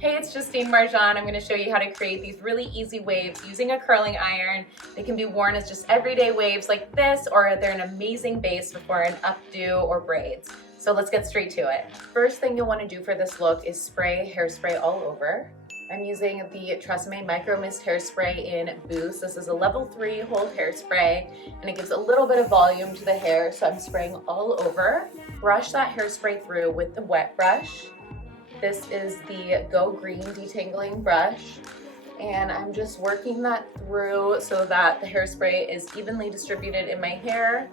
Hey, it's Justine Marjan. I'm going to show you how to create these really easy waves using a curling iron. They can be worn as just everyday waves like this, or they're an amazing base for an updo or braids. So let's get straight to it. First thing you'll want to do for this look is spray hairspray all over. I'm using the Tresemme Micro Mist Hairspray in Boost. This is a level 3 hold hairspray, and it gives a little bit of volume to the hair, so I'm spraying all over. Brush that hairspray through with the wet brush. This is the Go Green Detangling brush, and I'm just working that through so that the hairspray is evenly distributed in my hair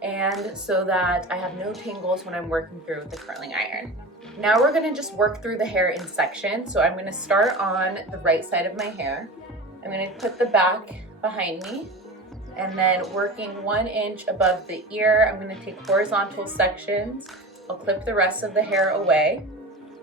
and so that I have no tangles when I'm working through with the curling iron. Now we're going to just work through the hair in sections. So I'm going to start on the right side of my hair. I'm going to put the back behind me, and then working 1 inch above the ear, I'm going to take horizontal sections. I'll clip the rest of the hair away.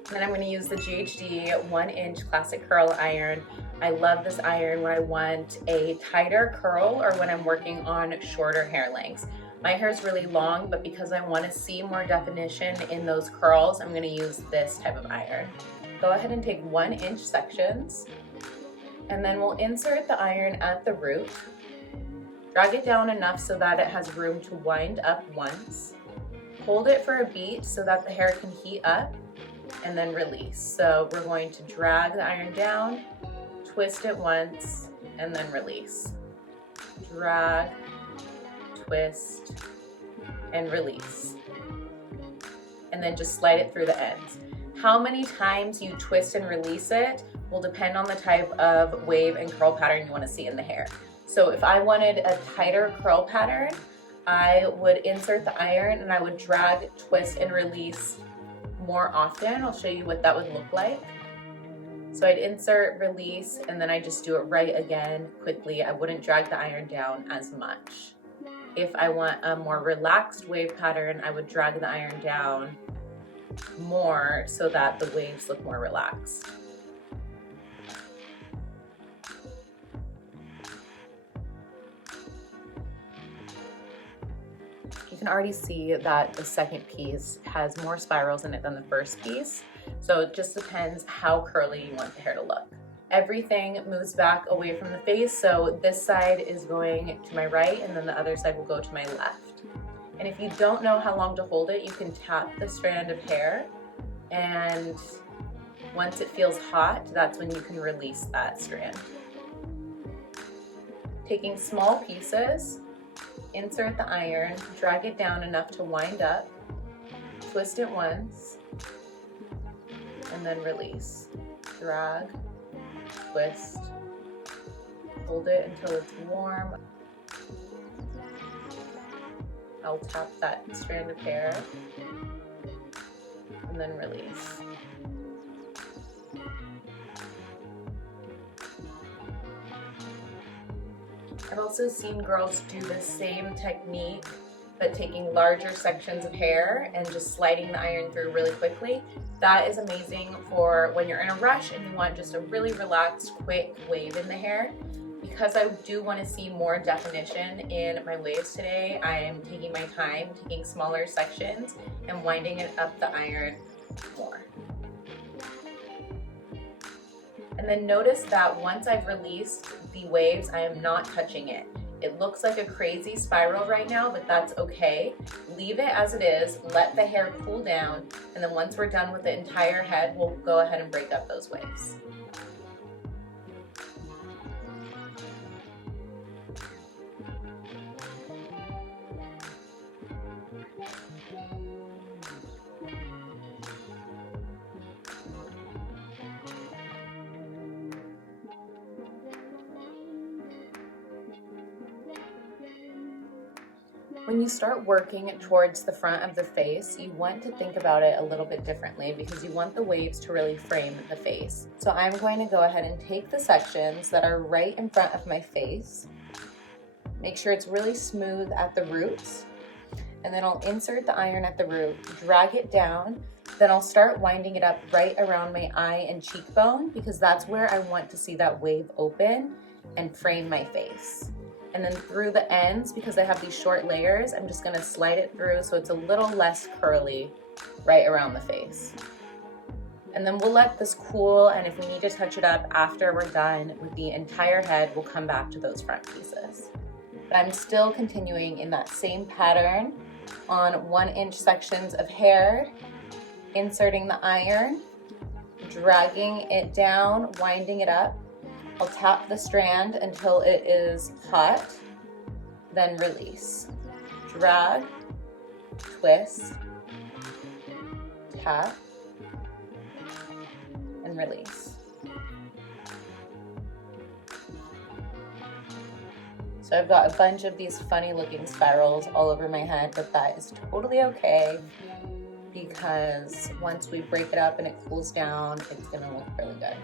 And then I'm going to use the GHD 1 inch classic curl iron. I love this iron when I want a tighter curl or when I'm working on shorter hair lengths. My hair is really long, but because I want to see more definition in those curls, I'm going to use this type of iron. Go ahead and take 1 inch sections, and then we'll insert the iron at the root. Drag it down enough so that it has room to wind up once. Hold it for a beat so that the hair can heat up, and then release. So we're going to drag the iron down, twist it once, and then release. Drag, twist, and release. And then just slide it through the ends. How many times you twist and release it will depend on the type of wave and curl pattern you want to see in the hair. So if I wanted a tighter curl pattern, I would insert the iron and I would drag, twist, and release more often. I'll show you what that would look like. So I'd insert, release, and then I just do it right again quickly. I wouldn't drag the iron down as much. If I want a more relaxed wave pattern, I would drag the iron down more so that the waves look more relaxed. You can already see that the second piece has more spirals in it than the first piece. So it just depends how curly you want the hair to look. Everything moves back away from the face, so this side is going to my right and then the other side will go to my left. And if you don't know how long to hold it, you can tap the strand of hair, and once it feels hot, that's when you can release that strand. Taking small pieces, insert the iron, drag it down enough to wind up, twist it once, and then release. Drag, twist, hold it until it's warm. I'll tap that strand of hair, and then release. I've also seen girls do the same technique, but taking larger sections of hair and just sliding the iron through really quickly. That is amazing for when you're in a rush and you want just a really relaxed, quick wave in the hair. Because I do want to see more definition in my waves today, I am taking my time, taking smaller sections and winding it up the iron more. And then notice that once I've released the waves, I am not touching it. It looks like a crazy spiral right now, but that's okay. Leave it as it is, let the hair cool down, and then once we're done with the entire head, we'll go ahead and break up those waves. When you start working towards the front of the face, you want to think about it a little bit differently because you want the waves to really frame the face. So I'm going to go ahead and take the sections that are right in front of my face, make sure it's really smooth at the roots, and then I'll insert the iron at the root, drag it down, then I'll start winding it up right around my eye and cheekbone because that's where I want to see that wave open and frame my face. And then through the ends, because I have these short layers, I'm just gonna slide it through so it's a little less curly right around the face. And then we'll let this cool, and if we need to touch it up after we're done with the entire head, we'll come back to those front pieces. But I'm still continuing in that same pattern on 1-inch sections of hair, inserting the iron, dragging it down, winding it up. I'll tap the strand until it is hot, then release. Drag, twist, tap, and release. So I've got a bunch of these funny looking spirals all over my head, but that is totally okay because once we break it up and it cools down, it's gonna look really good.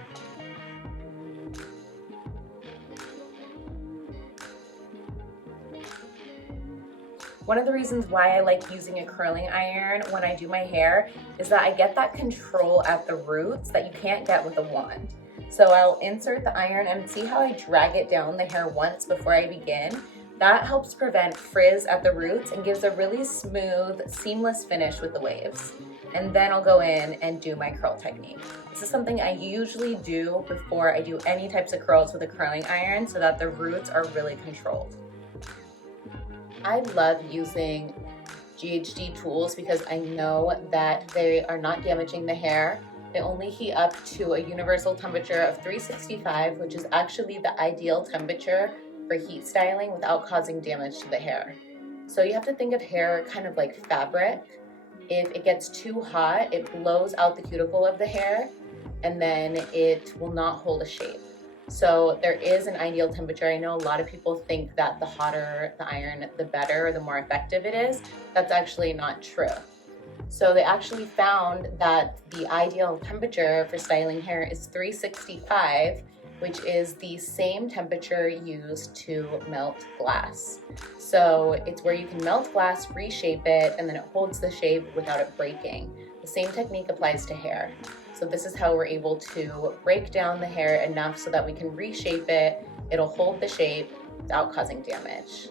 One of the reasons why I like using a curling iron when I do my hair is that I get that control at the roots that you can't get with a wand. So I'll insert the iron and see how I drag it down the hair once before I begin. That helps prevent frizz at the roots and gives a really smooth, seamless finish with the waves. And then I'll go in and do my curl technique. This is something I usually do before I do any types of curls with a curling iron so that the roots are really controlled. I love using GHD tools because I know that they are not damaging the hair. They only heat up to a universal temperature of 365, which is actually the ideal temperature for heat styling without causing damage to the hair. So you have to think of hair kind of like fabric. If it gets too hot, it blows out the cuticle of the hair and then it will not hold a shape. So there is an ideal temperature. I know a lot of people think that the hotter the iron, the better, or the more effective it is. That's actually not true. So they actually found that the ideal temperature for styling hair is 365, which is the same temperature used to melt glass. So it's where you can melt glass, reshape it, and then it holds the shape without it breaking. The same technique applies to hair. So this is how we're able to break down the hair enough so that we can reshape it. It'll hold the shape without causing damage.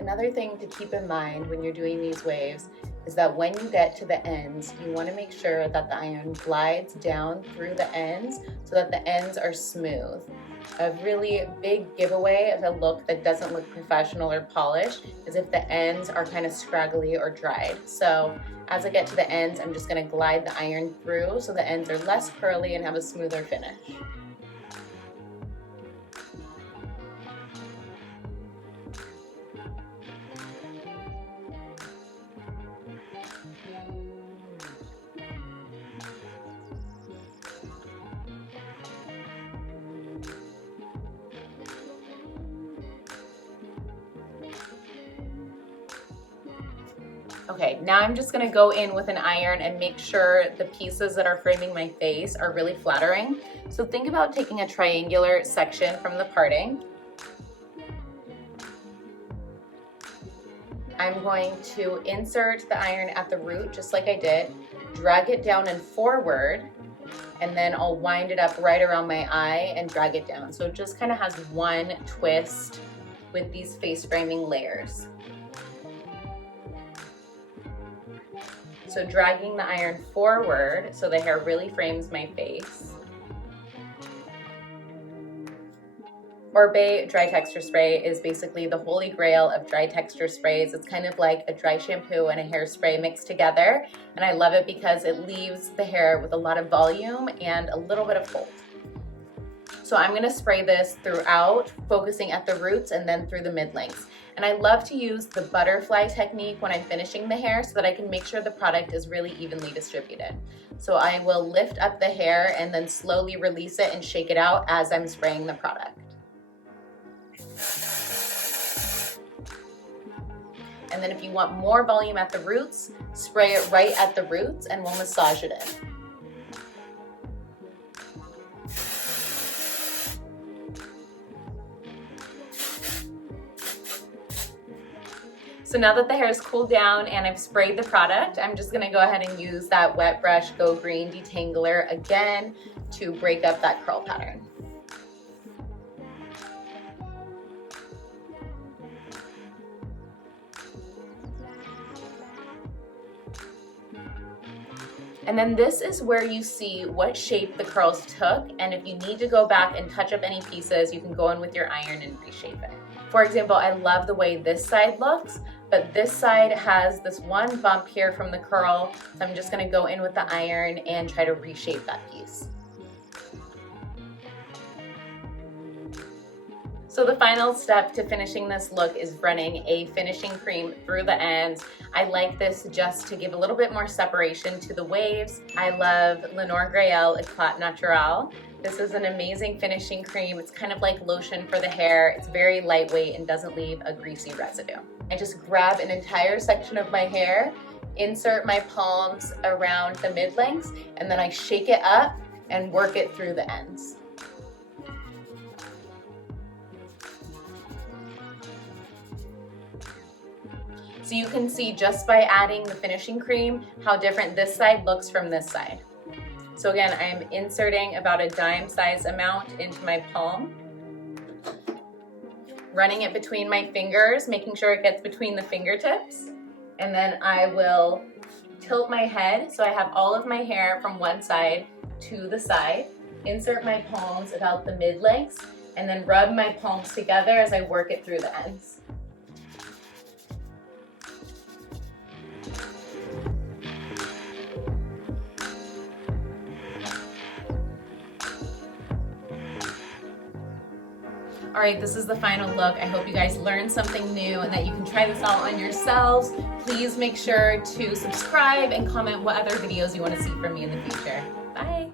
Another thing to keep in mind when you're doing these waves is that when you get to the ends, you want to make sure that the iron glides down through the ends so that the ends are smooth. A really big giveaway of a look that doesn't look professional or polished is if the ends are kind of scraggly or dried. So as I get to the ends, I'm just going to glide the iron through so the ends are less curly and have a smoother finish. Okay, now I'm just gonna go in with an iron and make sure the pieces that are framing my face are really flattering. So think about taking a triangular section from the parting. I'm going to insert the iron at the root, just like I did, drag it down and forward, and then I'll wind it up right around my eye and drag it down. So it just kind of has one twist with these face framing layers. So dragging the iron forward so the hair really frames my face. Oribe Dry Texture Spray is basically the holy grail of dry texture sprays. It's kind of like a dry shampoo and a hairspray mixed together, and I love it because it leaves the hair with a lot of volume and a little bit of hold. So I'm gonna spray this throughout, focusing at the roots and then through the mid-lengths. And I love to use the butterfly technique when I'm finishing the hair so that I can make sure the product is really evenly distributed. So I will lift up the hair and then slowly release it and shake it out as I'm spraying the product. And then if you want more volume at the roots, spray it right at the roots and we'll massage it in. So now that the hair is cooled down and I've sprayed the product, I'm just gonna go ahead and use that WetBrush Go Green Detangler again to break up that curl pattern. And then this is where you see what shape the curls took, and if you need to go back and touch up any pieces, you can go in with your iron and reshape it. For example, I love the way this side looks, but this side has this one bump here from the curl, so I'm just gonna go in with the iron and try to reshape that piece. So the final step to finishing this look is running a finishing cream through the ends. I like this just to give a little bit more separation to the waves. I love Lenore Grael Eclat Naturel. This is an amazing finishing cream. It's kind of like lotion for the hair. It's very lightweight and doesn't leave a greasy residue. I just grab an entire section of my hair, insert my palms around the mid-lengths, and then I shake it up and work it through the ends. So you can see just by adding the finishing cream how different this side looks from this side. So again, I am inserting about a dime size amount into my palm, running it between my fingers, making sure it gets between the fingertips, and then I will tilt my head so I have all of my hair from one side to the side, insert my palms about the mid-lengths, and then rub my palms together as I work it through the ends. All right, this is the final look. I hope you guys learned something new and that you can try this out on yourselves. Please make sure to subscribe and comment what other videos you want to see from me in the future. Bye.